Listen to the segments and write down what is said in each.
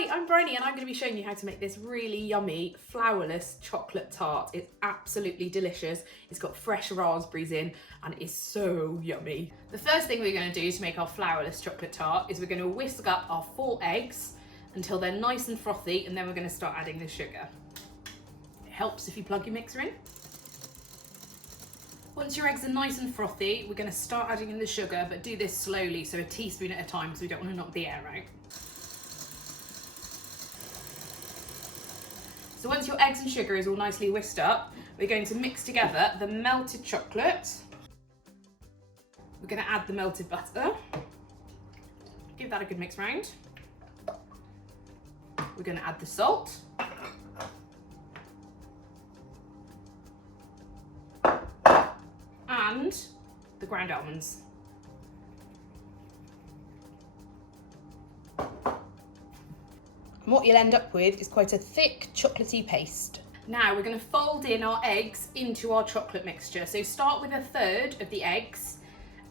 Hi, I'm Briony and I'm going to be showing you how to make this really yummy flourless chocolate tart. It's absolutely delicious. It's got fresh raspberries in and it is so yummy. The first thing we're going to do to make our flourless chocolate tart is we're going to whisk up our 4 eggs until they're nice and frothy, and then we're going to start adding the sugar. It helps if you plug your mixer in. Once your eggs are nice and frothy, we're going to start adding in the sugar, but do this slowly, so a teaspoon at a time, because we don't want to knock the air out. So once your eggs and sugar is all nicely whisked up, we're going to mix together the melted chocolate. We're going to add the melted butter. Give that a good mix round. We're going to add the salt. And the ground almonds. And what you'll end up with is quite a thick chocolatey paste. Now we're going to fold in our eggs into our chocolate mixture. So start with 1/3 of the eggs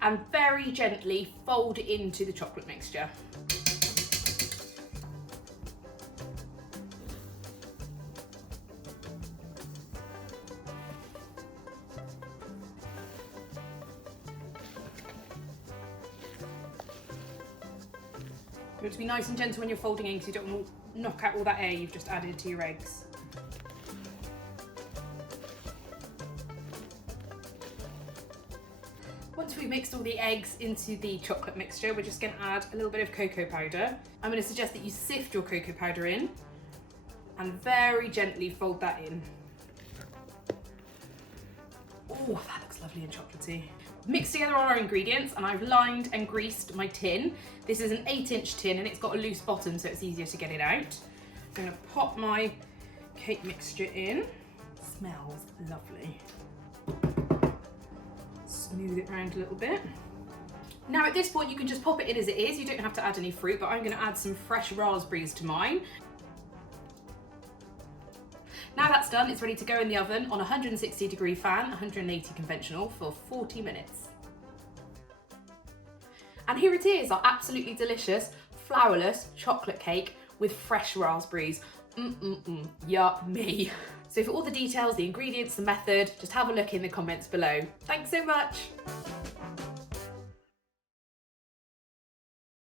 and very gently fold it into the chocolate mixture. You want to be nice and gentle when you're folding in, because you don't want to knock out all that air you've just added to your eggs. Once we've mixed all the eggs into the chocolate mixture, we're just going to add a little bit of cocoa powder. I'm going to suggest that you sift your cocoa powder in and very gently fold that in. Oh, that looks lovely and chocolatey. Mix together all our ingredients, and I've lined and greased my tin. This is an 8-inch tin and it's got a loose bottom, so it's easier to get it out. I'm going to pop my cake mixture in. Smells lovely. Smooth it around a little bit. Now at this point you can just pop it in as it is. You don't have to add any fruit, but I'm going to add some fresh raspberries to mine. Now that's done, it's ready to go in the oven on 160-degree fan, 180 conventional, for 40 minutes. And here it is, our absolutely delicious flourless chocolate cake with fresh raspberries. Yummy. So for all the details, the ingredients, the method, just have a look in the comments below. Thanks so much.